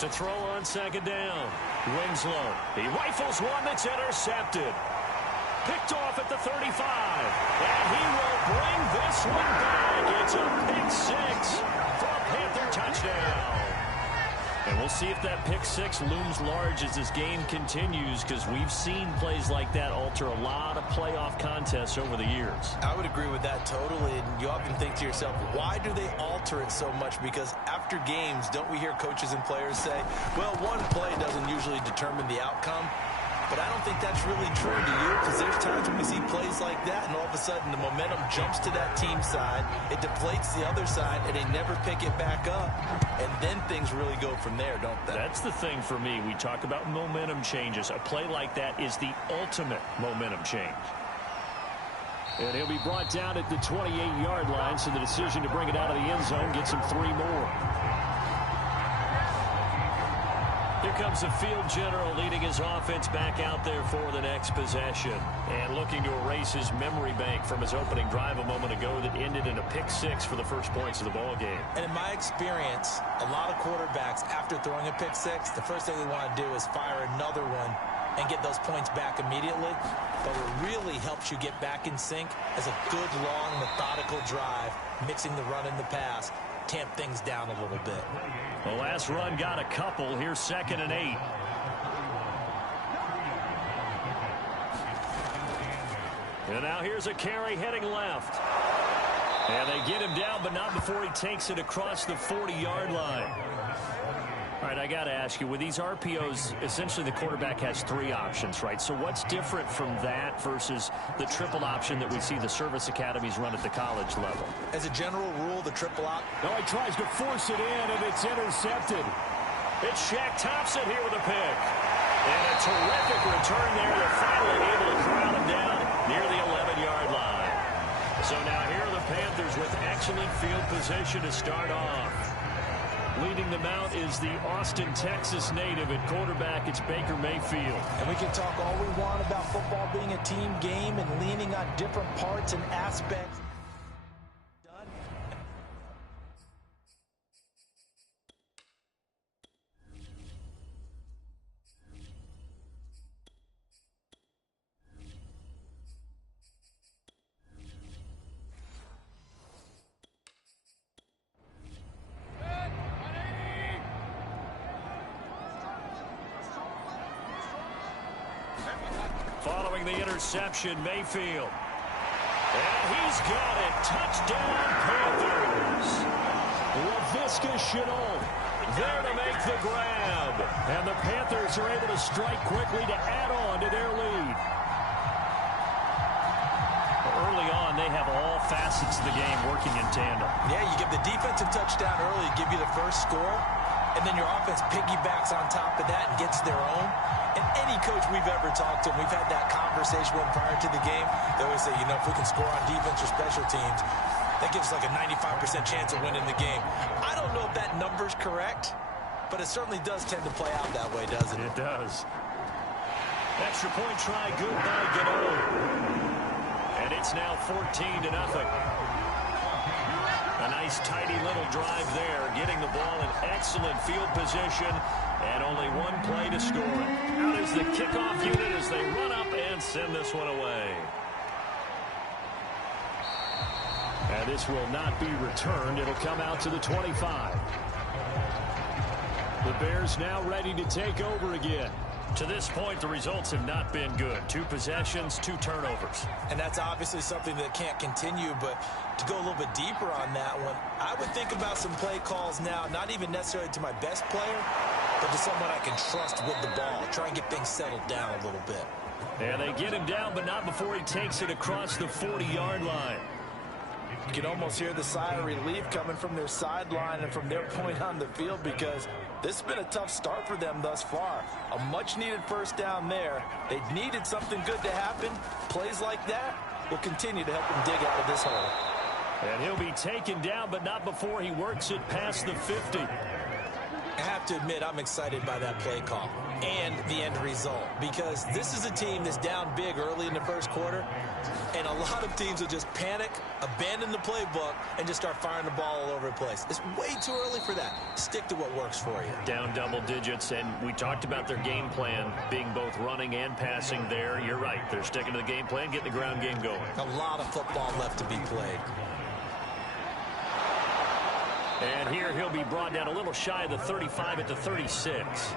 To throw on second down. Winslow. He rifles one that's intercepted. Picked off at the 35. And he will bring this one back. It's a pick six for a Panther touchdown. And we'll see if that pick six looms large as this game continues, because we've seen plays like that alter a lot of playoff contests over the years. I would agree with that totally. And you often think to yourself, why do they alter it so much? Because after games, don't we hear coaches and players say, well, one play doesn't usually determine the outcome? But I don't think that's really true, do you? Because there's times when we see plays like that, and all of a sudden the momentum jumps to that team side, it deflates the other side, and they never pick it back up. And then things really go from there, don't they? That's the thing for me. We talk about momentum changes. A play like that is the ultimate momentum change. And he'll be brought down at the 28-yard line, so the decision to bring it out of the end zone gets him 3 more. Here comes the field general leading his offense back out there for the next possession. And looking to erase his memory bank from his opening drive a moment ago that ended in a pick six for the first points of the ball game. And in my experience, a lot of quarterbacks, after throwing a pick six, the first thing they want to do is fire another one and get those points back immediately. But what really helps you get back in sync is a good, long, methodical drive, mixing the run and the pass, tamp things down a little bit. The last run got a couple. Here's 2nd and 8. And now here's a carry heading left. And they get him down, but not before he takes it across the 40-yard line. All right, I got to ask you, with these RPOs, essentially the quarterback has 3 options, right? So what's different from that versus the triple option that we see the service academies run at the college level? As a general rule, the triple op. No, he tries to force it in, and it's intercepted. It's Shaq Thompson here with a pick. And a terrific return there. They're finally able to crowd him down near the 11-yard line. So now here are the Panthers with excellent field position to start off. Leading them out is the Austin, Texas native. At quarterback, it's Baker Mayfield. And we can talk all we want about football being a team game and leaning on different parts and aspects. Following the interception, Mayfield. And he's got it. Touchdown, Panthers. Laviska Shenault there to make the grab. And the Panthers are able to strike quickly to add on to their lead. Early on, they have all facets of the game working in tandem. Yeah, you give the defensive touchdown early, give you the first score, and then your offense piggybacks on top of that and gets their own. And any coach we've ever talked to, and we've had that conversation with prior to the game, they always say, you know, if we can score on defense or special teams, that gives us like a 95% chance of winning the game. I don't know if that number's correct, but it certainly does tend to play out that way, doesn't it? It does. Extra point try, good by Gano. And it's now 14-0. A nice, tidy little drive there, getting the ball in excellent field position, and only one play to score it. Out is the kickoff unit as they run up and send this one away. And this will not be returned. It'll come out to the 25. The Bears now ready to take over again. To this point, the results have not been good. 2 possessions, 2 turnovers. And that's obviously something that can't continue, but to go a little bit deeper on that one, I would think about some play calls now, not even necessarily to my best player, but to someone I can trust with the ball. Try and get things settled down a little bit. And they get him down, but not before he takes it across the 40-yard line. You can almost hear the sigh of relief coming from their sideline and from their point on the field, because this has been a tough start for them thus far. A much-needed first down there. They needed something good to happen. Plays like that will continue to help them dig out of this hole. And he'll be taken down, but not before he works it past the 50. And have to admit I'm excited by that play call and the end result, because this is a team that's down big early in the first quarter, and a lot of teams will just panic, abandon the playbook, and just start firing the ball all over the place. It's way too early for that. Stick to what works for you. Down double digits, and we talked about their game plan being both running and passing there. You're right. They're sticking to the game plan, getting the ground game going. A lot of football left to be played. And here he'll be brought down a little shy of the 35 at the 36.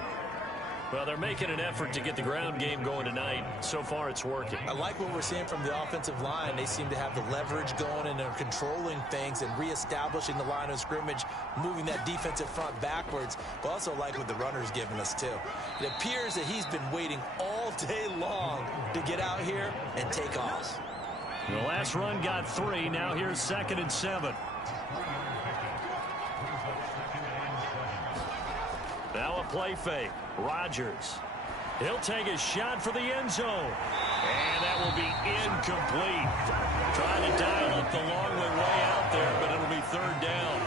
Well, they're making an effort to get the ground game going tonight. So far, it's working. I like what we're seeing from the offensive line. They seem to have the leverage going, and they're controlling things and reestablishing the line of scrimmage, moving that defensive front backwards. But also like what the runner's giving us, too. It appears that he's been waiting all day long to get out here and take off. The last run got 3. Now here's 2nd and 7. Now a play fake. Rodgers. He'll take a shot for the end zone. And that will be incomplete. Trying to dial up the long way out there, but it'll be 3rd down.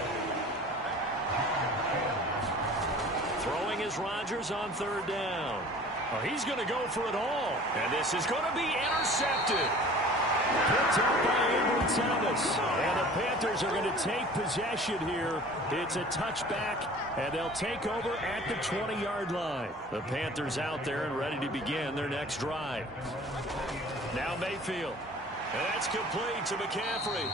Throwing is Rodgers on 3rd down. Oh, he's going to go for it all. And this is going to be intercepted. Picked up by Ambry Thomas. And the Panthers are going to take possession here. It's a touchback, and they'll take over at the 20-yard line. The Panthers out there and ready to begin their next drive. Now Mayfield. And that's complete to McCaffrey.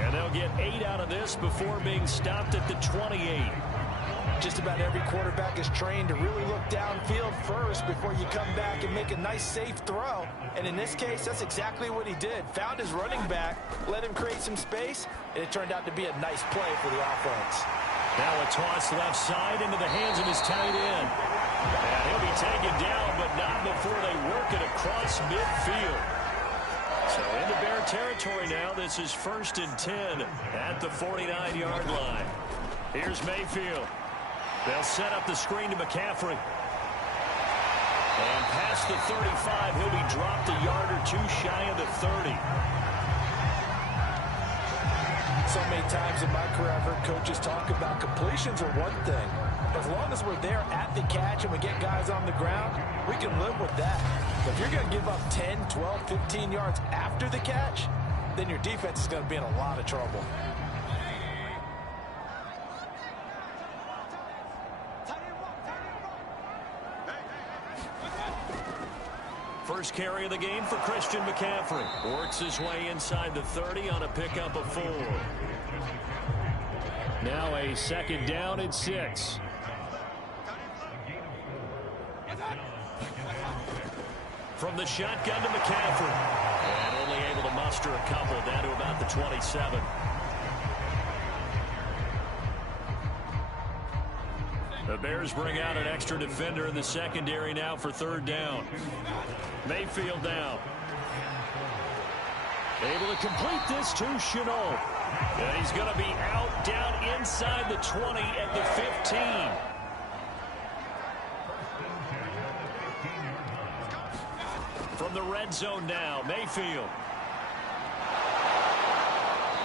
And they'll get 8 out of this before being stopped at the 28. Just about every quarterback is trained to really look downfield first before you come back and make a nice, safe throw. And in this case, that's exactly what he did. Found his running back, let him create some space, and it turned out to be a nice play for the offense. Now a toss left side into the hands of his tight end. And he'll be taken down, but not before they work it across midfield. So into Bear territory now. This is 1st and 10 at the 49-yard line. Here's Mayfield. They'll set up the screen to McCaffrey. And past the 35, he'll be dropped a yard or 2 shy of the 30. So many times in my career, I've heard coaches talk about completions are one thing. As long as we're there at the catch and we get guys on the ground, we can live with that. But if you're going to give up 10, 12, 15 yards after the catch, then your defense is going to be in a lot of trouble. First carry of the game for Christian McCaffrey. Works his way inside the 30 on a pickup of 4. Now a 2nd down and 6. From the shotgun to McCaffrey. And only able to muster a couple down to about the 27. The Bears bring out an extra defender in the secondary now for 3rd down. Mayfield down. Able to complete this to Chenault. And he's going to be out down inside the 20 at the 15. From the red zone now, Mayfield.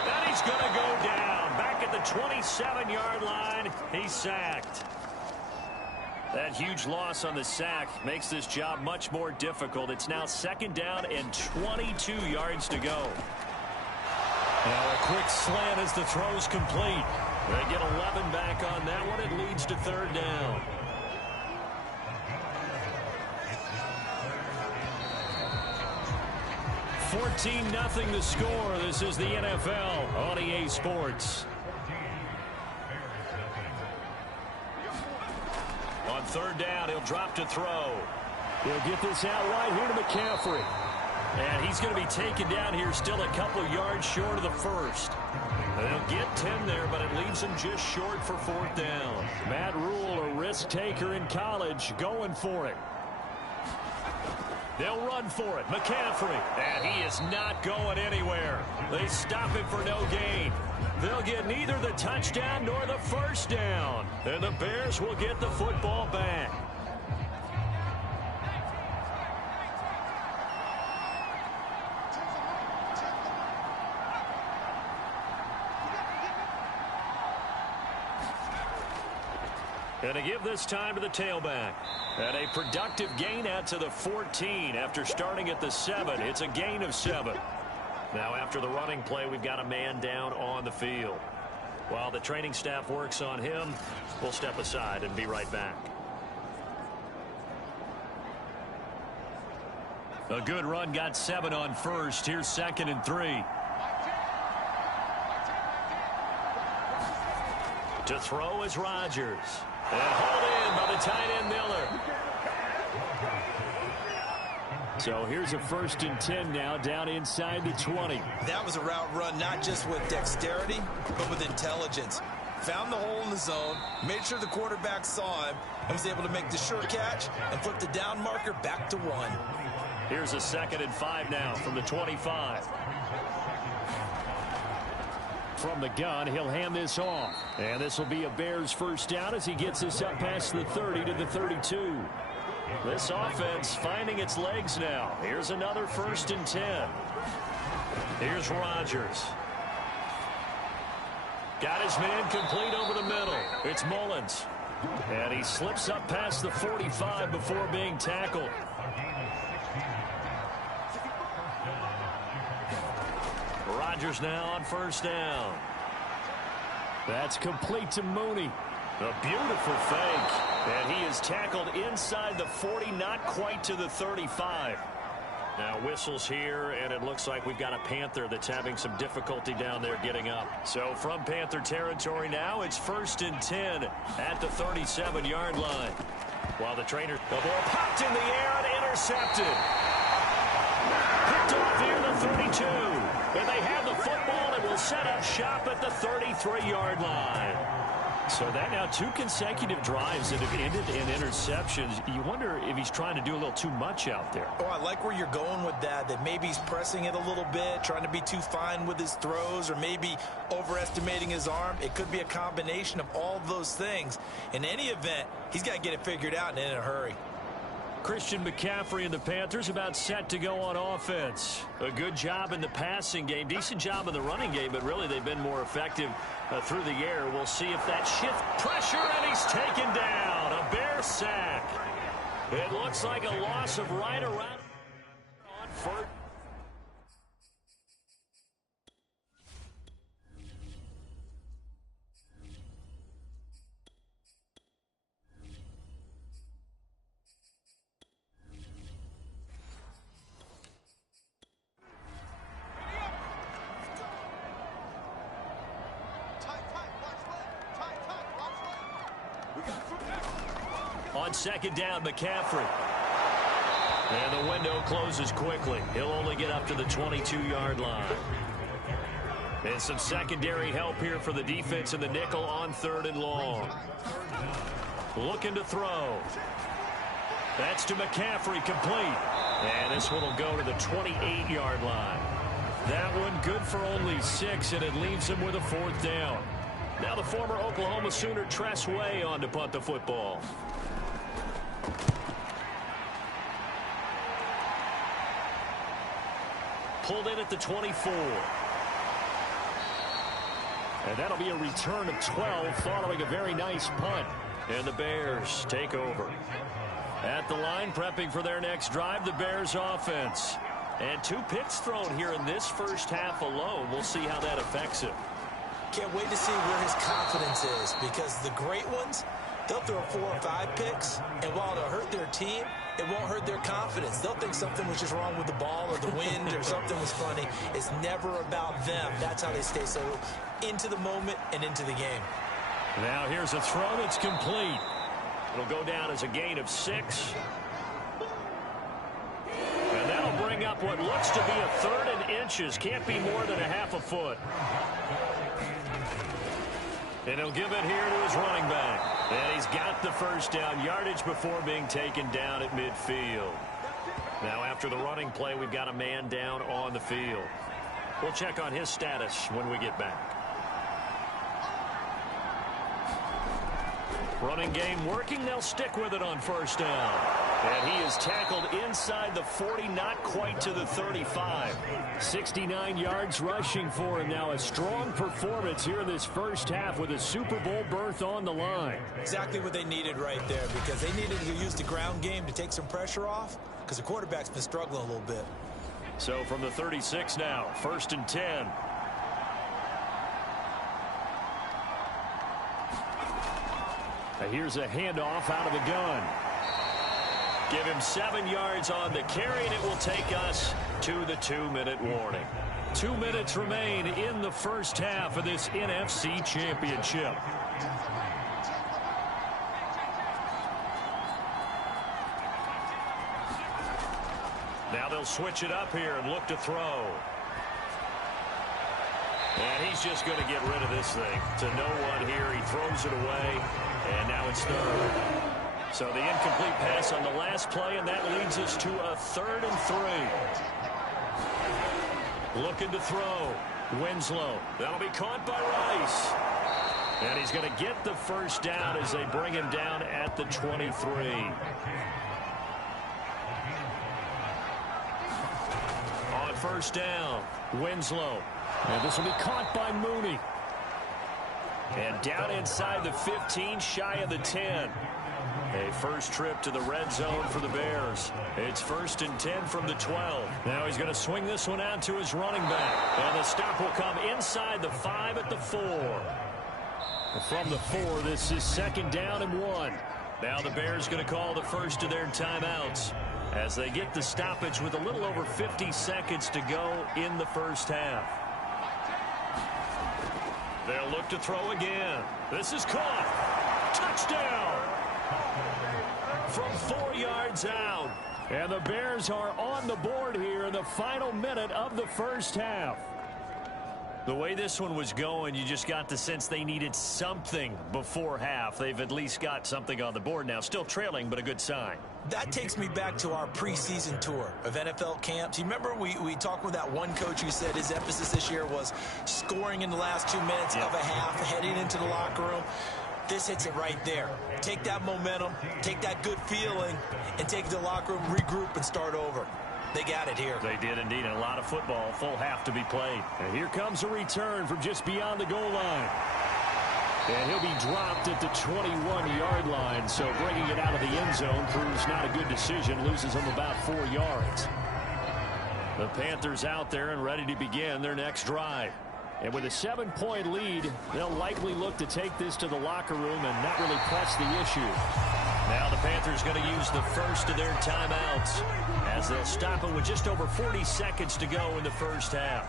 And he's going to go down. Back at the 27-yard line, he's sacked. That huge loss on the sack makes this job much more difficult. It's now 2nd down and 22 yards to go. Now a quick slant as the throw's complete. They get 11 back on that one. It leads to 3rd down. $14-0 the score. This is the NFL on EA Sports. On 3rd down, he'll drop to throw. He'll get this out wide here to McCaffrey. And he's going to be taken down here still a couple yards short of the 1st. They'll get 10 there, but it leaves him just short for 4th down. Matt Rule, a risk taker in college, going for it. They'll run for it. McCaffrey. And he is not going anywhere. They stop him for no gain. They'll get neither the touchdown nor the 1st down. And the Bears will get the football back. And to give this time to the tailback. And a productive gain out to the 14 after starting at the 7. It's a gain of 7. Now after the running play, we've got a man down on the field. While the training staff works on him, we'll step aside and be right back. A good run got 7 on first. Here's 2nd and 3. To throw is Rodgers. And hauled in by the tight end Miller. So here's a 1st and 10 now down inside the 20. That was a route run not just with dexterity, but with intelligence. Found the hole in the zone, made sure the quarterback saw him, and was able to make the sure catch and flip the down marker back to 1. Here's a 2nd and 5 now from the 25. From the gun, he'll hand this off. And this will be a Bears first down as he gets this up past the 30 to the 32. This offense finding its legs now. Here's another 1st and 10. Here's Rodgers. Got his man complete over the middle. It's Mullins. And he slips up past the 45 before being tackled. Rodgers now on 1st down. That's complete to Mooney. A beautiful fake. And he is tackled inside the 40, not quite to the 35. Now whistles here, and it looks like we've got a Panther that's having some difficulty down there getting up. So from Panther territory now, it's 1st and 10 at the 37-yard line. While the trainer, the ball popped in the air and intercepted. Picked off here the 32. And they have the football and will set up shop at the 33-yard line. So that now 2 consecutive drives that have ended in interceptions. You wonder if he's trying to do a little too much out there. Oh, I like where you're going with that maybe he's pressing it a little bit, trying to be too fine with his throws, or maybe overestimating his arm. It could be a combination of all of those things. In any event, he's got to get it figured out and in a hurry. Christian McCaffrey and the Panthers about set to go on offense. A good job in the passing game, decent job in the running game, but really they've been more effective through the air. We'll see if that shift pressure, and he's taken down. A Bear sack. It looks like a loss of right around on first. On 2nd down, McCaffrey. And the window closes quickly. He'll only get up to the 22-yard line. And some secondary help here for the defense in the nickel on 3rd and long. Looking to throw. That's to McCaffrey, complete. And this one will go to the 28-yard line. That one good for only 6, and it leaves him with a 4th down. Now the former Oklahoma Sooner Tress Way on to punt the football. Pulled in at the 24. And that'll be a return of 12 following a very nice punt. And the Bears take over. At the line, prepping for their next drive, the Bears offense. And 2 picks thrown here in this first half alone. We'll see how that affects him. Can't wait to see where his confidence is, because the great ones, they'll throw 4 or 5 picks, and while it'll hurt their team, it won't hurt their confidence. They'll think something was just wrong with the ball or the wind or something was funny. It's never about them. That's how they stay so into the moment and into the game. Now here's a throw that's complete. It'll go down as a gain of 6. And that'll bring up what looks to be a 3rd and inches. Can't be more than a half a foot. And he'll give it here to his running back. And he's got the first down yardage before being taken down at midfield. Now after the running play, we've got a man down on the field. We'll check on his status when we get back. Running game working. They'll stick with it on 1st down. And he is tackled inside the 40, not quite to the 35. 69 yards rushing for him now. A strong performance here in this first half with a Super Bowl berth on the line. Exactly what they needed right there, because they needed to use the ground game to take some pressure off, because the quarterback's been struggling a little bit. So from the 36 now, 1st and 10. Here's a handoff out of the gun. Give him 7 yards on the carry, and it will take us to the 2-minute warning. 2 minutes remain in the first half of this NFC Championship. Now they'll switch it up here and look to throw. And he's just going to get rid of this thing. To no one here. He throws it away, and now it's 3rd. So the incomplete pass on the last play, and that leads us to a 3rd and 3. Looking to throw. Winslow. That'll be caught by Rice. And he's going to get the first down as they bring him down at the 23. On 1st down, Winslow. And this will be caught by Mooney. And down inside the 15, shy of the 10. A first trip to the red zone for the Bears. It's 1st and 10 from the 12. Now he's going to swing this one out to his running back. And the stop will come inside the 5 at the 4. From the 4, this is 2nd down and 1. Now the Bears going to call the first of their timeouts as they get the stoppage with a little over 50 seconds to go in the first half. They'll look to throw again. This is caught. Touchdown! From 4 yards out. And the Bears are on the board here in the final minute of the first half. The way this one was going, you just got the sense they needed something before half. They've at least got something on the board now. Still trailing, but a good sign. That takes me back to our preseason tour of NFL camps. You remember we talked with that one coach who said his emphasis this year was scoring in the last 2 minutes of a half, heading into the locker room. This hits it right there. Take that momentum, take that good feeling, and take it to the locker room, regroup, and start over. They got it here. They did indeed. And a lot of football, full half to be played. And here comes a return from just beyond the goal line. And he'll be dropped at the 21-yard line. So bringing it out of the end zone proves not a good decision. Loses him about 4 yards. The Panthers out there and ready to begin their next drive. And with a 7-point lead, they'll likely look to take this to the locker room and not really press the issue. Now the Panthers going to use the first of their timeouts as they'll stop it with just over 40 seconds to go in the first half.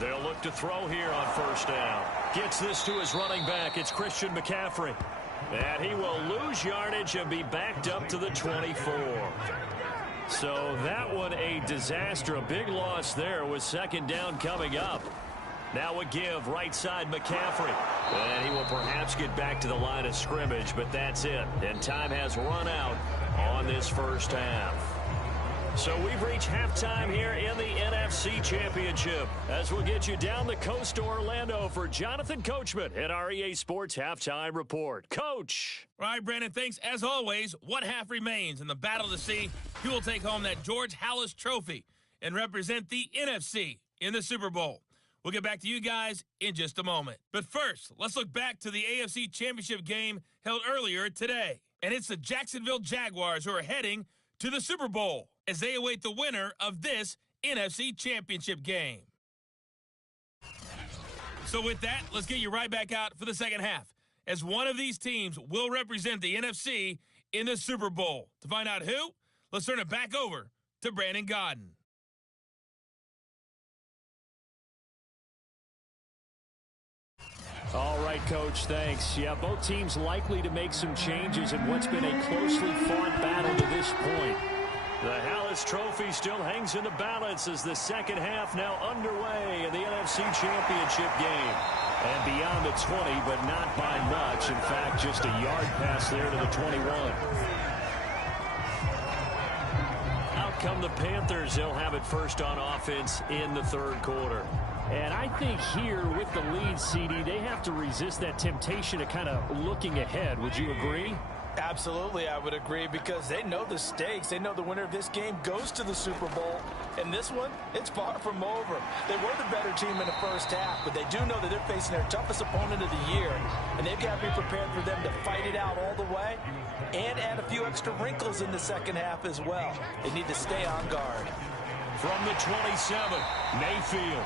They'll look to throw here on 1st down. Gets this to his running back. It's Christian McCaffrey. And he will lose yardage and be backed up to the 24. So that one a disaster. A big loss there with 2nd down coming up. Now a give right side McCaffrey. And he will perhaps get back to the line of scrimmage, but that's it. And time has run out on this first half. So we've reached halftime here in the NFC Championship as we'll get you down the coast to Orlando for Jonathan Coachman at our EA Sports Halftime Report. Coach. All right, Brandon, thanks. As always, one half remains in the battle to see who will take home that George Halas Trophy and represent the NFC in the Super Bowl. We'll get back to you guys in just a moment. But first, let's look back to the AFC Championship game held earlier today. And it's the Jacksonville Jaguars who are heading to the Super Bowl as they await the winner of this NFC Championship game. So with that, let's get you right back out for the second half, as one of these teams will represent the NFC in the Super Bowl. To find out who, let's turn it back over to Brandon Godden. All right, Coach, thanks. Yeah, both teams likely to make some changes in what's been a closely fought battle to this point. The Halas Trophy still hangs in the balance as the second half now underway in the NFC Championship game. And beyond the 20, but not by much. In fact, just a yard pass there to the 21. come the Panthers. They'll have it first on offense in the third quarter. And I think here with the lead, CD, they have to resist that temptation of kind of looking ahead. Would you agree? Absolutely, I would agree, because they know the stakes. They know the winner of this game goes to the Super Bowl. And this one, it's far from over. They were the better team in the first half, but they do know that they're facing their toughest opponent of the year. And they've got to be prepared for them to fight it out all the way and add a few extra wrinkles in the second half as well. They need to stay on guard. From the 27, Mayfield.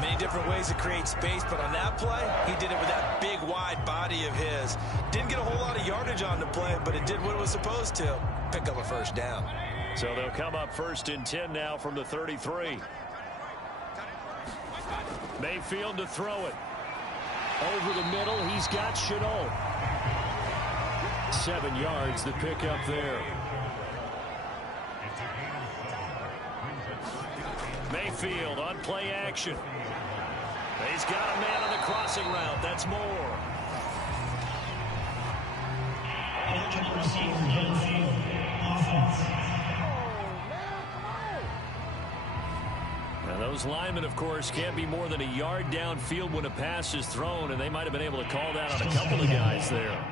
Many different ways to create space, but on that play, he did it with that big, wide body of his. Didn't get a whole lot of yardage on the play, but it did what it was supposed to. Pick up a first down. So they'll come up first and 10 now from the 33. Mayfield to throw it. Over the middle, he's got Chenault. 7 yards, the pickup there. Mayfield on play action. He's got a man on the crossing route. That's more. Now those linemen, of course, can't be more than a yard downfield when a pass is thrown, and they might have been able to call that on a couple of guys there.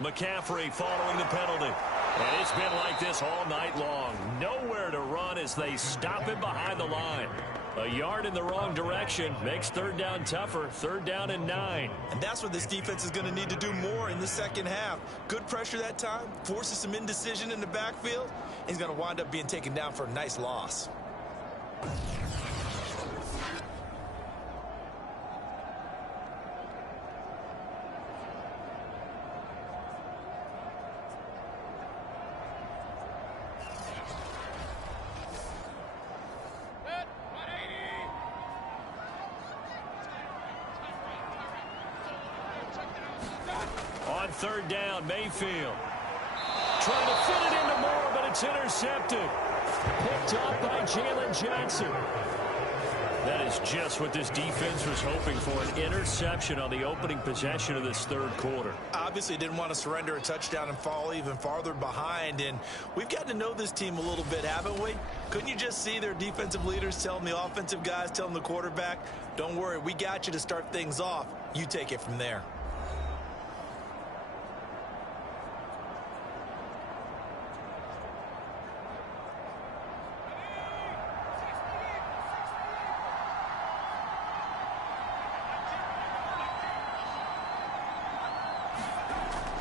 McCaffrey following the penalty. And it's been like this all night long. Nowhere to run as they stop him behind the line. A yard in the wrong direction makes third down tougher. Third down and 9. And that's what this defense is going to need to do more in the second half. Good pressure that time. Forces some indecision in the backfield. He's going to wind up being taken down for a nice loss. On third down, Mayfield. Trying to fit it into Moore, but it's intercepted. Picked up by Jalen Johnson. That is just what this defense was hoping for, an interception on the opening possession of this third quarter. Obviously didn't want to surrender a touchdown and fall even farther behind, and we've got to know this team a little bit, haven't we? Couldn't you just see their defensive leaders telling the offensive guys, telling the quarterback, don't worry, we got you to start things off. You take it from there.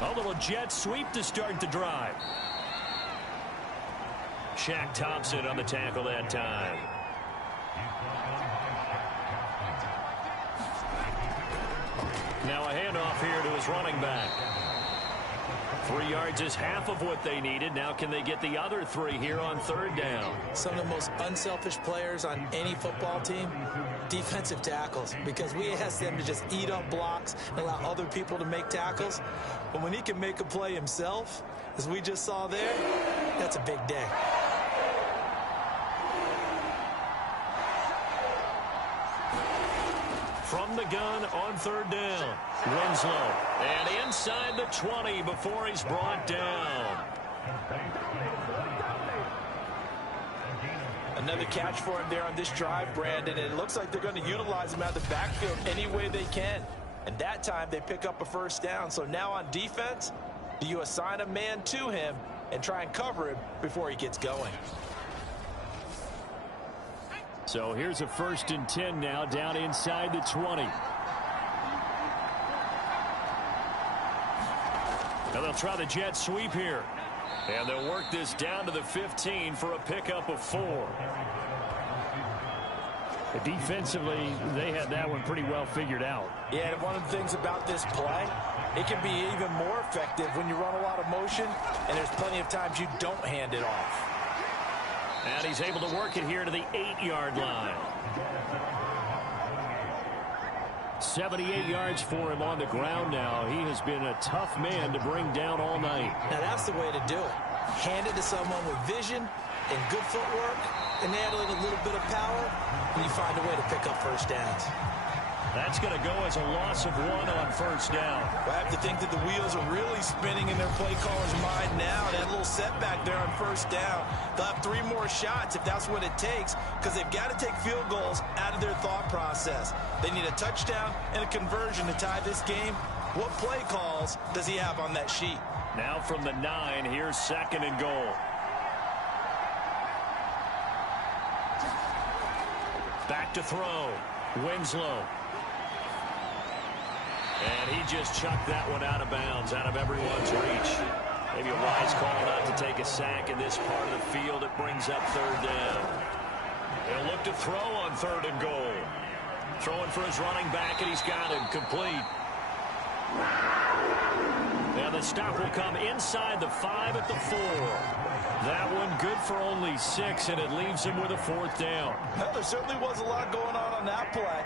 A little jet sweep to start the drive. Shaq Thompson on the tackle that time. Now a handoff here to his running back. 3 yards is half of what they needed. Now can they get the other 3 here on third down? Some of the most unselfish players on any football team, defensive tackles, because we ask them to just eat up blocks and allow other people to make tackles. But when he can make a play himself, as we just saw there, that's a big day. From the gun on third down, Winslow. And inside the 20 before he's brought down. Another catch for him there on this drive, Brandon. And it looks like they're going to utilize him out of the backfield any way they can. And that time they pick up a first down. So now on defense, do you assign a man to him and try and cover him before he gets going? So here's a 1st and 10 now, down inside the 20. Now they'll try the jet sweep here. And they'll work this down to the 15 for a pickup of 4. Defensively, they had that one pretty well figured out. Yeah, and one of the things about this play, it can be even more effective when you run a lot of motion, and there's plenty of times you don't hand it off. And he's able to work it here to the 8-yard line. 78 yards for him on the ground now. He has been a tough man to bring down all night. Now that's the way to do it. Hand it to someone with vision and good footwork, and handling a little bit of power, and you find a way to pick up first downs. That's going to go as a loss of 1 on first down. Well, I have to think that the wheels are really spinning in their play caller's mind now. That little setback there on first down. They'll have 3 more shots if that's what it takes, because they've got to take field goals out of their thought process. They need a touchdown and a conversion to tie this game. What play calls does he have on that sheet? Now from the 9, here's 2nd and goal. Back to throw. Winslow. And he just chucked that one out of bounds, out of everyone's reach. Maybe a wise call not to take a sack in this part of the field. It brings up 3rd down. He'll look to throw on 3rd and goal. Throwing for his running back, and he's got him complete. And the stop will come inside the 5 at the 4. That one good for only 6, and it leaves him with a 4th down. Well, there certainly was a lot going on that play.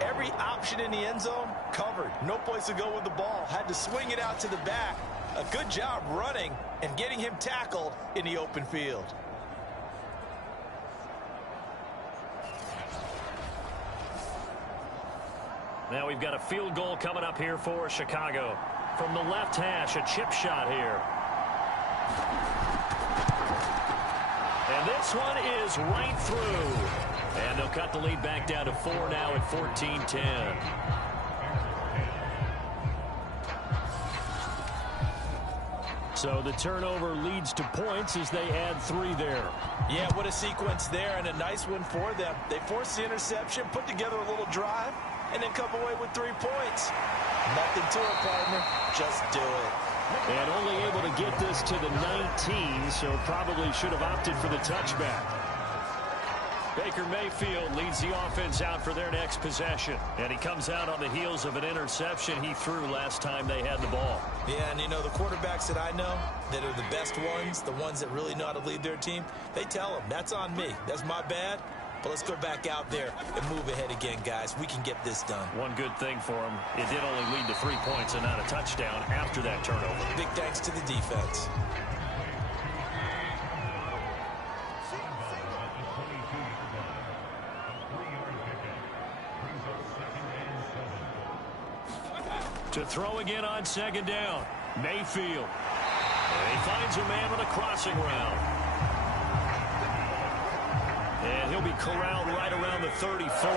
Every option in the end zone covered. No place to go with the ball. Had to swing it out to the back. A good job running and getting him tackled in the open field. Now we've got a field goal coming up here for Chicago. From the left hash, a chip shot here. And this one is right through. And they'll cut the lead back down to 4 now at 14-10. So the turnover leads to points as they add 3 there. Yeah, what a sequence there, and a nice one for them. They forced the interception, put together a little drive, and then come away with 3 points. Nothing to it, partner. Just do it. And only able to get this to the 19, so probably should have opted for the touchback. Baker Mayfield leads the offense out for their next possession. And he comes out on the heels of an interception he threw last time they had the ball. Yeah, and you know, the quarterbacks that I know that are the best ones, the ones that really know how to lead their team, they tell them, that's on me. That's my bad. But let's go back out there and move ahead again, guys. We can get this done. One good thing for him, it did only lead to 3 points and not a touchdown after that turnover. Big thanks to the defense. To throw again on 2nd down. Mayfield. And he finds a man on a crossing route. And he'll be corralled right around the 34.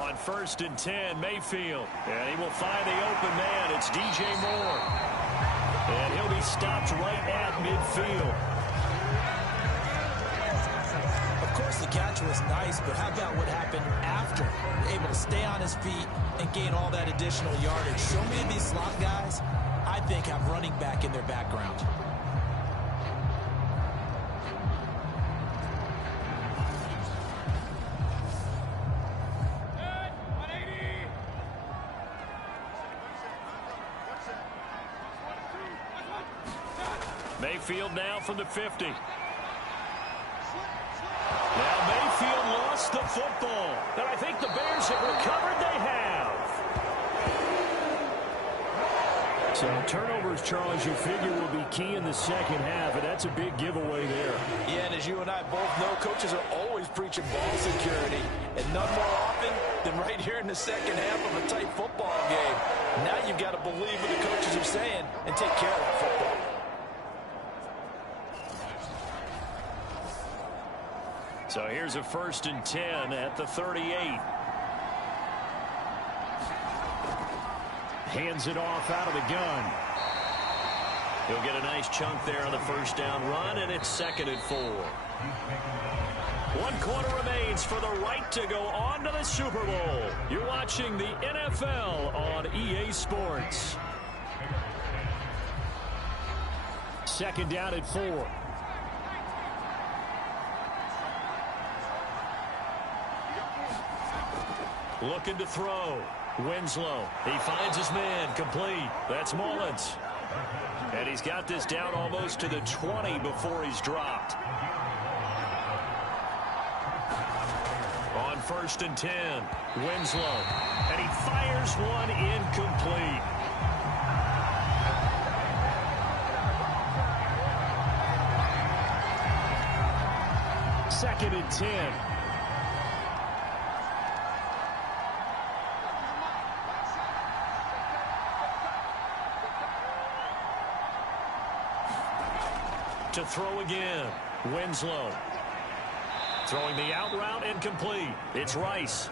On 1st and 10, Mayfield. And he will find the open man. It's DJ Moore. And he'll be stopped right at midfield. Of course, the catch was nice, but how about what happened after? Able to stay on his feet and gain all that additional yardage. So many of these slot guys, I think, have running back in their background. Mayfield now from the 50. Now Mayfield lost the football. And I think the Bears have recovered. They have. So turnovers, Charles, you figure will be key in the second half, and that's a big giveaway there. Yeah, and as you and I both know, coaches are always preaching ball security, and none more often than right here in the second half of a tight football game. Now you've got to believe what the coaches are saying and take care of that football. So here's a 1st and 10 at the 38. Hands it off out of the gun. He'll get a nice chunk there on the 1st down run, and it's 2nd and 4. 1 quarter remains for the right to go on to the Super Bowl. You're watching the NFL on EA Sports. 2nd down at 4. Looking to throw. Winslow. He finds his man. Complete. That's Mullins. And he's got this down almost to the 20 before he's dropped. On 1st and 10. Winslow. And he fires one incomplete. Second and 10. To throw again. Winslow. Throwing the out route incomplete. It's Rice.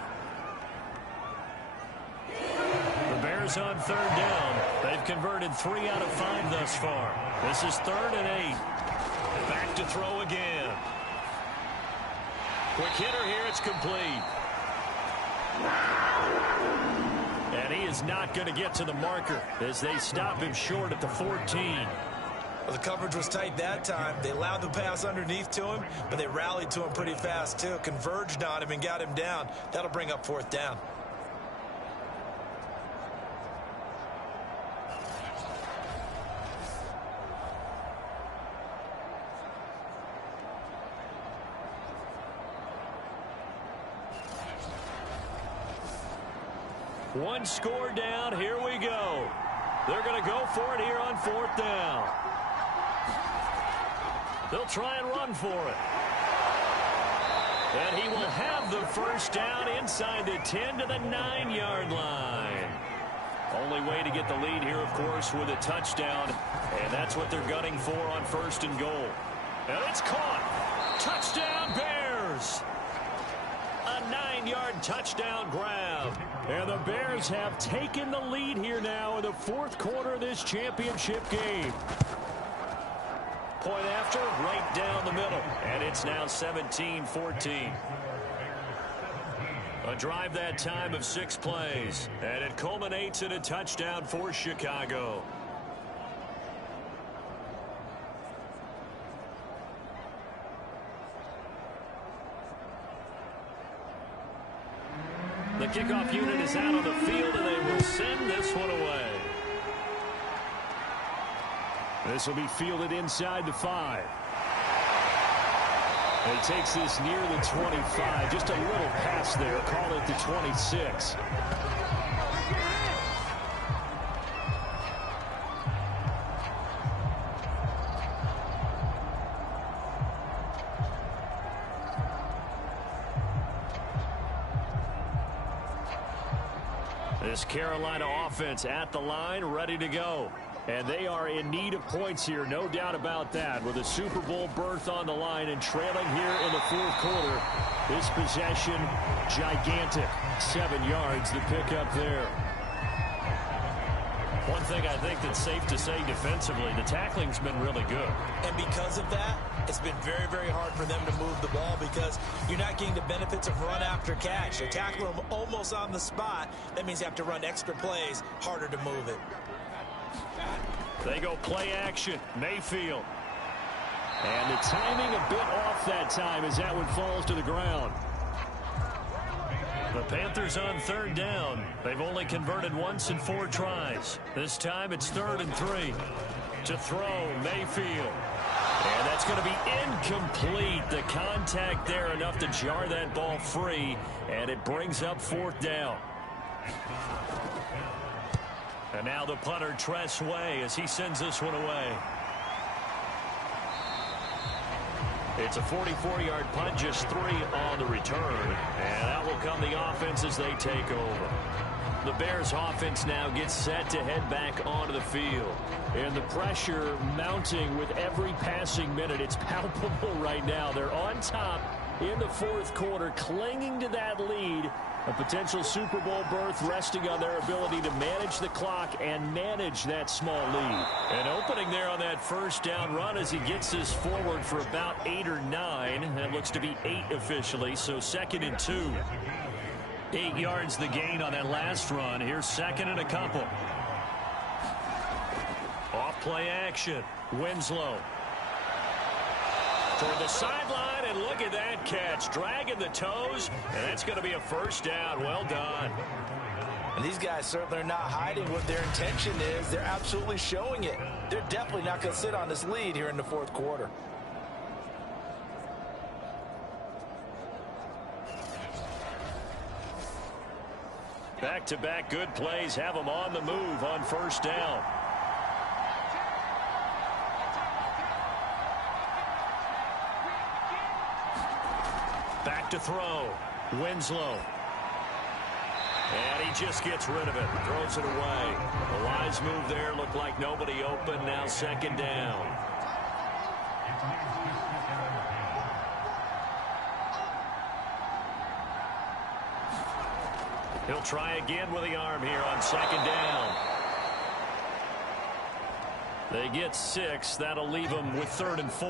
The Bears on 3rd down. They've converted 3 out of 5 thus far. This is 3rd and 8. Back to throw again. Quick hitter here. It's complete. And he is not going to get to the marker as they stop him short at the 14. Well, the coverage was tight that time. They allowed the pass underneath to him, but they rallied to him pretty fast, too. Converged on him and got him down. That'll bring up 4th down. One score down. Here we go. They're going to go for it here on 4th down. They'll try and run for it. And he will have the 1st down inside the 10 to the 9-yard line. Only way to get the lead here, of course, with a touchdown. And that's what they're gunning for on 1st and goal. And it's caught. Touchdown, Bears. A 9-yard touchdown grab. And the Bears have taken the lead here now in the 4th quarter of this championship game. Point after, right down the middle. And it's now 17-14. A drive that time of 6 plays. And it culminates in a touchdown for Chicago. The kickoff unit is out on the field, and they will send this one away. This will be fielded inside the 5. And he takes this near the 25. Just a little pass there. Call it the 26. This Carolina offense at the line, ready to go. And they are in need of points here, no doubt about that. With a Super Bowl berth on the line and trailing here in the 4th quarter. This possession, gigantic. 7 yards, the pickup there. One thing I think that's safe to say defensively, the tackling's been really good. And because of that, it's been very, very hard for them to move the ball because you're not getting the benefits of run after catch. They tackle them almost on the spot. That means you have to run extra plays, harder to move it. They go play action. Mayfield. And the timing a bit off that time as that one falls to the ground. The Panthers on 3rd down. They've only converted once in 4 tries. This time it's 3rd and 3. To throw, Mayfield. And that's going to be incomplete. The contact there enough to jar that ball free. And it brings up 4th down. And now the punter, Tress Way, as he sends this one away. It's a 44-yard punt, just 3 on the return. And out will come the offense as they take over. The Bears offense now gets set to head back onto the field. And the pressure mounting with every passing minute. It's palpable right now. They're on top in the 4th quarter, clinging to that lead. A potential Super Bowl berth resting on their ability to manage the clock and manage that small lead. And opening there on that 1st down run as he gets this forward for about 8 or 9. That looks to be 8 officially, so 2nd and 2. 8 yards the gain on that last run. Here's 2nd and a couple. Off play action. Winslow. Toward the sideline, and look at that catch. Dragging the toes, and that's going to be a 1st down. Well done. And these guys certainly are not hiding what their intention is. They're absolutely showing it. They're definitely not going to sit on this lead here in the 4th quarter. Back-to-back good plays have them on the move on first down. Back to throw. Winslow. And he just gets rid of it. Throws it away. A wise move there. Looked like nobody open. Now second down. He'll try again with the arm here on second down. They get 6. That'll leave them with 3rd and 4.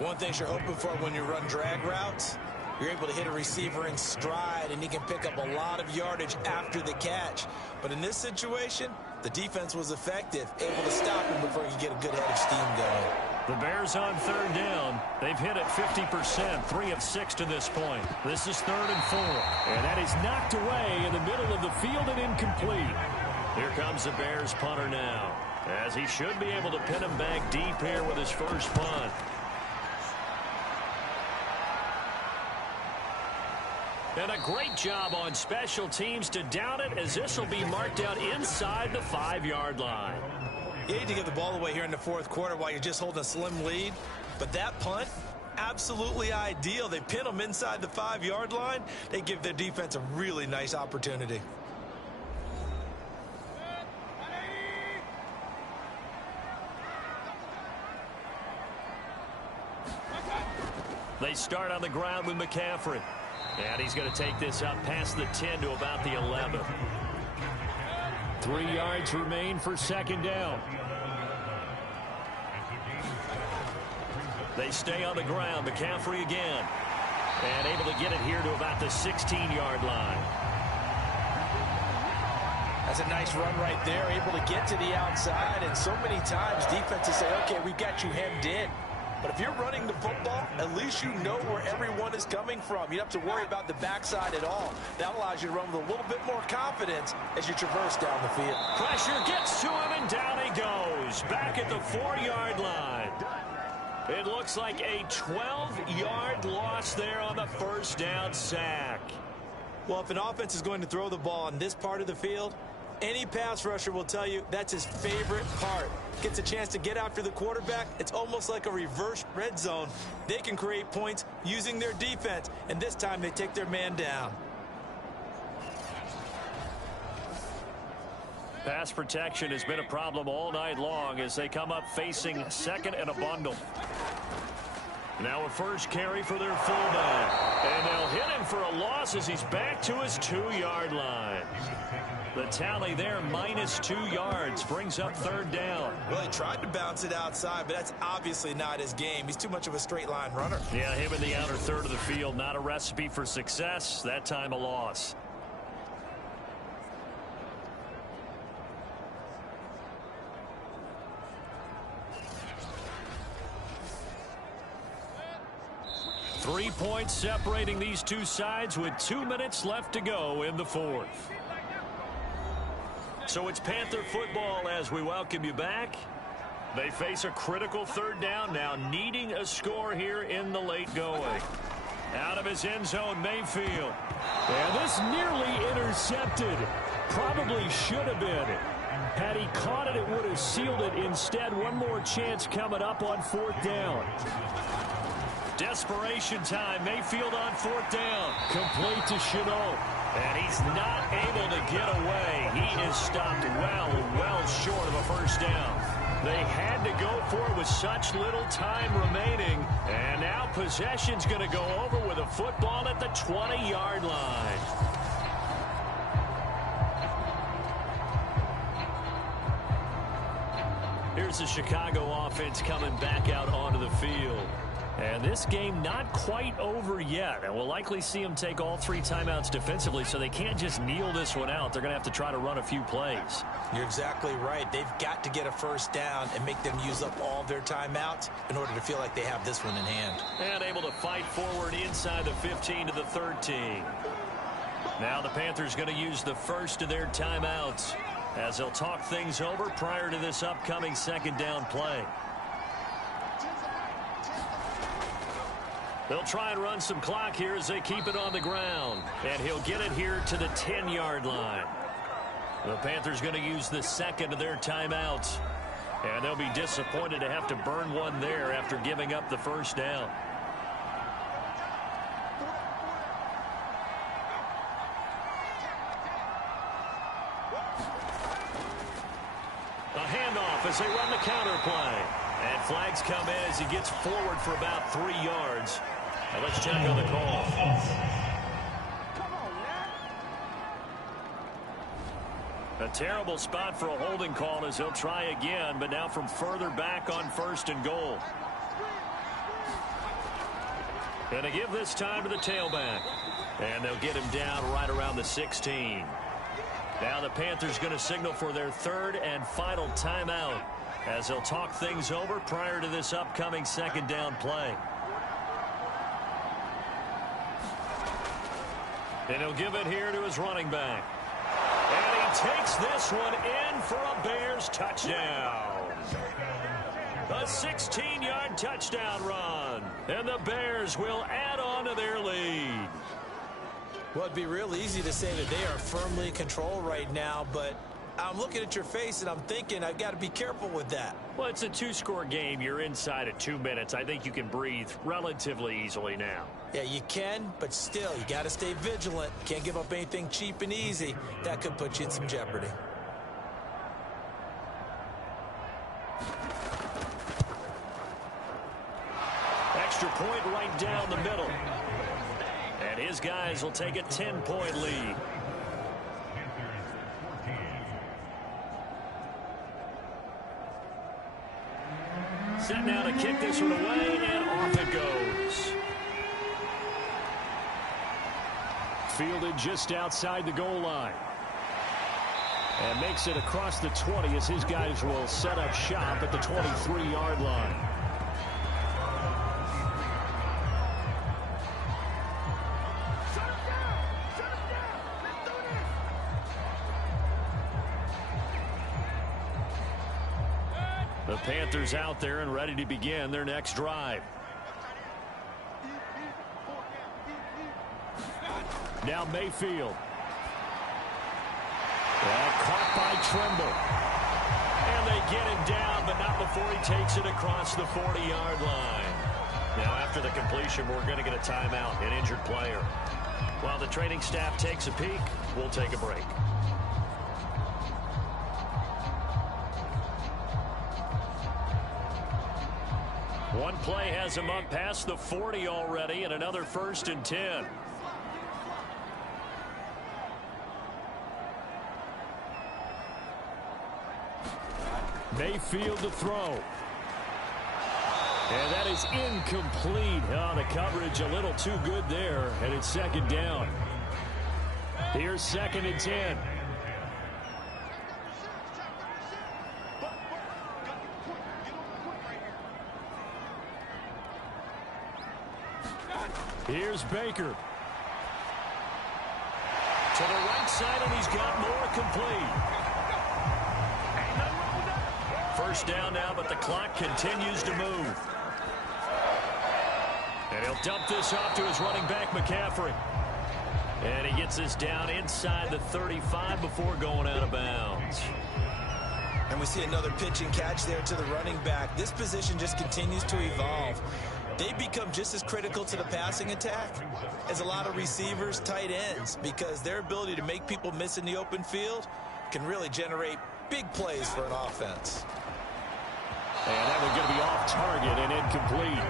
One thing you're hoping for when you run drag routes, you're able to hit a receiver in stride, and he can pick up a lot of yardage after the catch. But in this situation, the defense was effective, able to stop him before he could get a good head of steam going. The Bears on 3rd down. They've hit it 50%, 3 of 6 to this point. This is 3rd and 4. And that is knocked away in the middle of the field and incomplete. Here comes the Bears punter now, as he should be able to pin him back deep here with his first punt. And a great job on special teams to down it, as this will be marked out inside the 5-yard line. You hate to get the ball away here in the 4th quarter while you're just holding a slim lead, but that punt, absolutely ideal. They pin them inside the 5-yard line. They give their defense a really nice opportunity. They start on the ground with McCaffrey. And he's going to take this up past the 10 to about the 11. 3 yards remain for second down. They stay on the ground. McCaffrey again. And able to get it here to about the 16-yard line. That's a nice run right there. Able to get to the outside. And so many times defenses say, okay, we've got you hemmed in. But if you're running the football, at least you know where everyone is coming from. You don't have to worry about the backside at all. That allows you to run with a little bit more confidence as you traverse down the field. Pressure gets to him, and down he goes. Back at the 4-yard line. It looks like a 12-yard loss there on the first down sack. Well, if an offense is going to throw the ball on this part of the field, any pass rusher will tell you that's his favorite part. Gets a chance to get after the quarterback. It's almost like a reverse red zone. They can create points using their defense, and this time they take their man down. Pass protection has been a problem all night long as they come up facing second and a bundle. Now a first carry for their fullback. And they'll hit him for a loss as he's back to his 2-yard line. The tally there, -2 yards, brings up 3rd down. Well, he tried to bounce it outside, but that's obviously not his game. He's too much of a straight line runner. Yeah, him in the outer third of the field, not a recipe for success. That time a loss. Three points separating these two sides with 2 minutes left to go in the 4th. So it's Panther football as we welcome you back. They face a critical 3rd down now, needing a score here in the late going. Out of his end zone, Mayfield. And this nearly intercepted. Probably should have been. Had he caught it, it would have sealed it. Instead, one more chance coming up on 4th down. Desperation time. Mayfield on 4th down. Complete to Chenault. And he's not able to get away. He is stopped well short of a first down. They had to go for it with such little time remaining. And now possession's going to go over with a football at the 20-yard line. Here's the Chicago offense coming back out onto the field. And this game not quite over yet. And we'll likely see them take all 3 timeouts defensively, so they can't just kneel this one out. They're going to have to try to run a few plays. You're exactly right. They've got to get a first down and make them use up all their timeouts in order to feel like they have this one in hand. And able to fight forward inside the 15 to the 13. Now the Panthers going to use the first of their timeouts as they'll talk things over prior to this upcoming second down play. They'll try and run some clock here as they keep it on the ground. And he'll get it here to the 10-yard line. The Panthers going to use the second of their timeouts. And they'll be disappointed to have to burn one there after giving up the first down. A handoff as they run the counter play. And flags come in as he gets forward for about 3 yards. Now let's check on the call. A terrible spot for a holding call as he'll try again, but now from further back on 1st and goal. Going to give this time to the tailback. And they'll get him down right around the 16. Now the Panthers going to signal for their 3rd and final timeout as they'll talk things over prior to this upcoming 2nd down play. And he'll give it here to his running back. And he takes this one in for a Bears touchdown. A 16-yard touchdown run. And the Bears will add on to their lead. Well, it'd be real easy to say that they are firmly in control right now, but I'm looking at your face and I'm thinking I've got to be careful with that. Well, it's a 2-score game. You're inside at 2 minutes. I think you can breathe relatively easily now. Yeah, you can, but still, you got to stay vigilant. Can't give up anything cheap and easy. That could put you in some jeopardy. Extra point right down the middle. And his guys will take a 10-point lead. Set now to kick this one away, and off it goes. Fielded just outside the goal line. And makes it across the 20 as his guys will set up shop at the 23-yard line. The Panthers out there and ready to begin their next drive. Now Mayfield. Caught by Tremble. And they get him down, but not before he takes it across the 40-yard line. Now after the completion, we're going to get a timeout, an injured player. While the training staff takes a peek, we'll take a break. One play has him up past the 40 already, and another 1st and 10. Mayfield to throw. And that is incomplete. Oh, the coverage a little too good there, and it's 2nd down. Here's 2nd and 10. Here's Baker. To the right side, and he's got more complete. 1st down now, but the clock continues to move. And he'll dump this off to his running back, McCaffrey. And he gets this down inside the 35 before going out of bounds. And we see another pitch and catch there to the running back. This position just continues to evolve. They become just as critical to the passing attack as a lot of receivers, tight ends, because their ability to make people miss in the open field can really generate big plays for an offense. And that one's going to be off target and incomplete.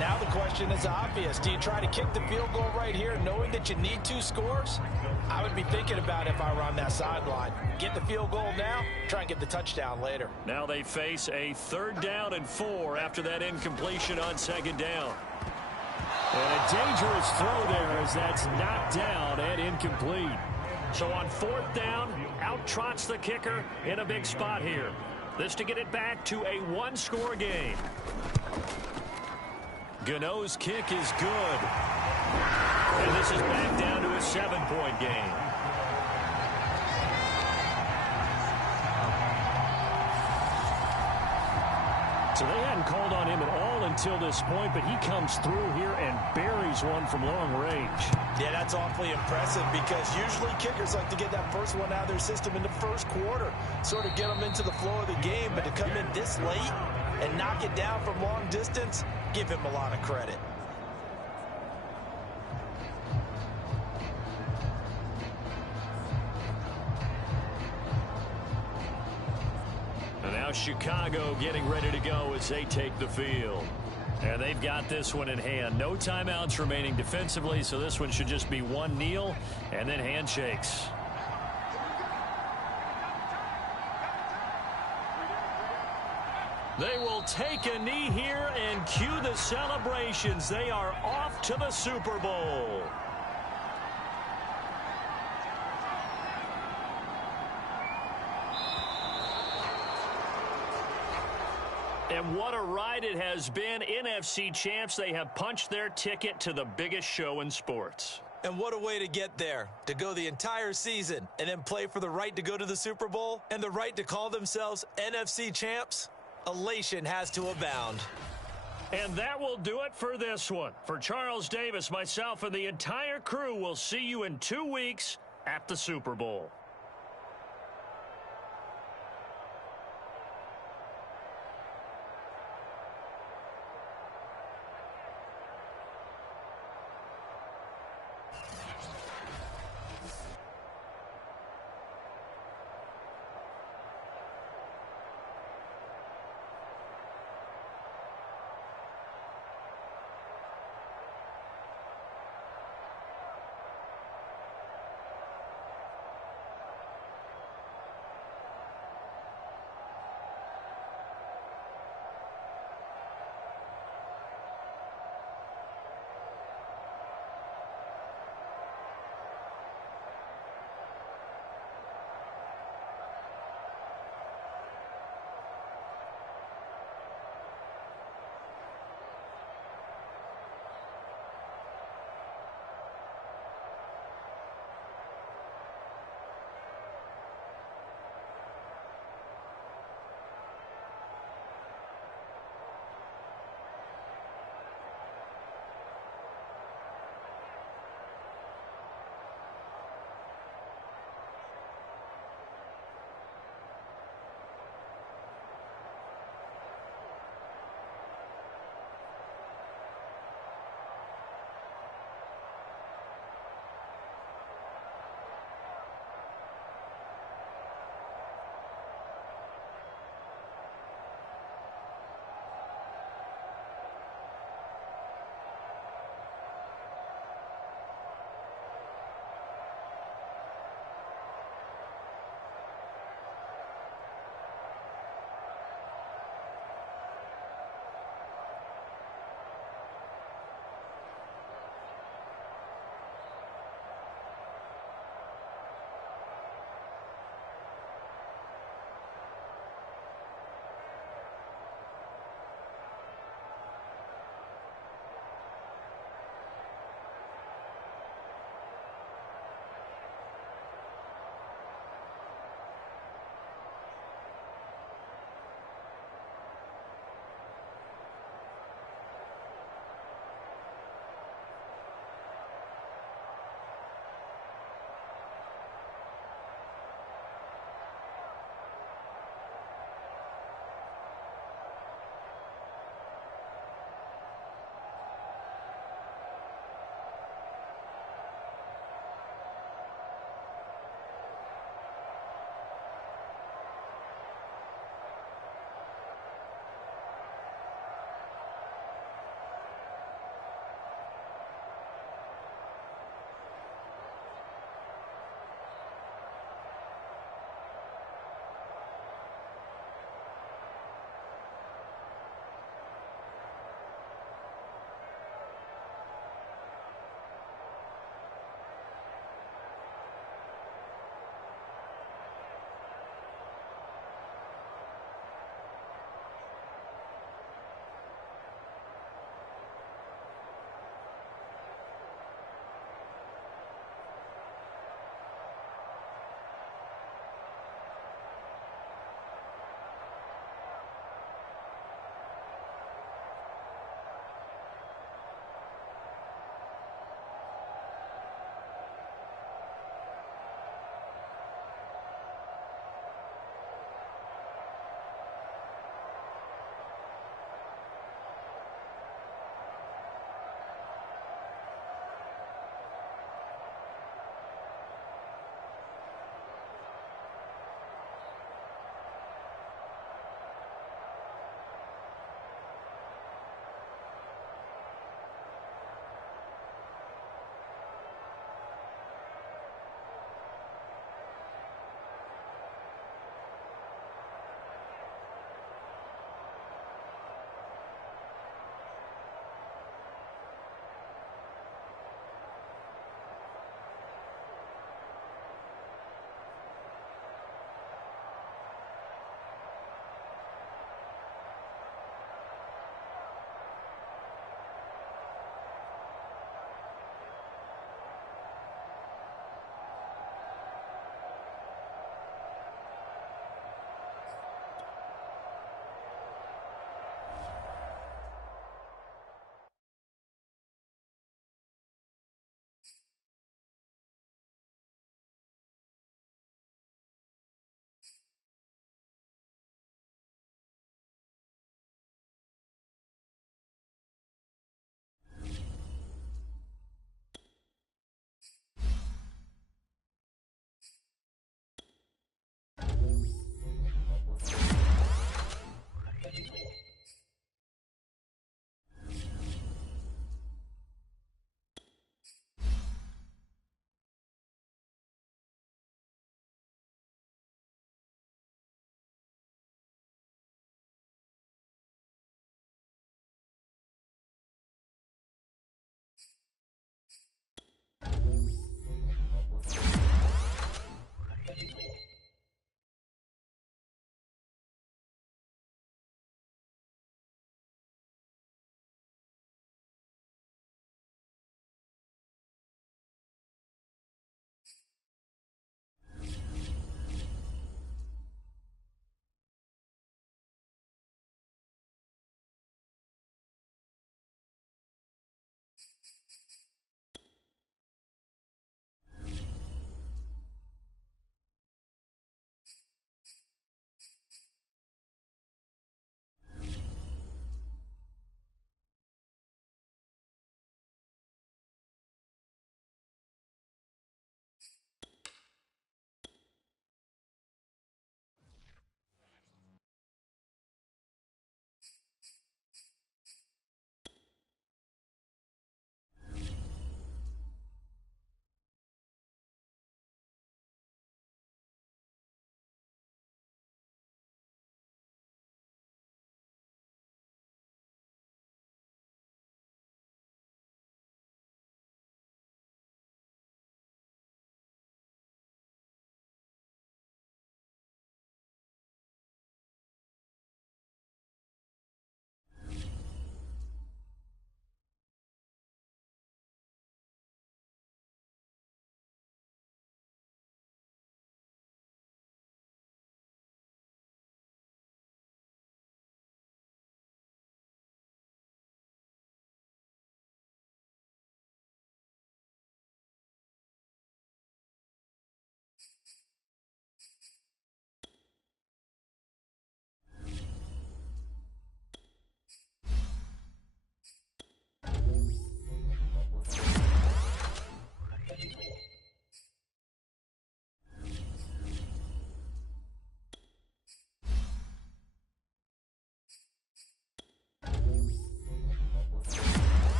Now the question is obvious. Do you try to kick the field goal right here knowing that you need 2 scores? I would be thinking about it if I were on that sideline. Get the field goal now, try and get the touchdown later. Now they face a 3rd down and 4 after that incompletion on 2nd down. And a dangerous throw there as that's knocked down and incomplete. So on 4th down, out trots the kicker in a big spot here. This to get it back to a 1-score game. Gano's kick is good. And this is back down to a 7-point game. So they hadn't called on him at all until this point, but he comes through here and buries one from long range. Yeah, that's awfully impressive because usually kickers like to get that first one out of their system in the first quarter, sort of get them into the flow of the game, but to come in this late and knock it down from long distance, give him a lot of credit. And now Chicago getting ready to go as they take the field. And they've got this one in hand. No timeouts remaining defensively, so this one should just be one kneel and then handshakes. They will take a knee here and cue the celebrations. They are off to the Super Bowl. And what a ride it has been. NFC champs, they have punched their ticket to the biggest show in sports. And what a way to get there, to go the entire season and then play for the right to go to the Super Bowl and the right to call themselves NFC champs. Elation has to abound. And that will do it for this one. For Charles Davis, myself, and the entire crew, we'll see you in 2 weeks at the Super Bowl.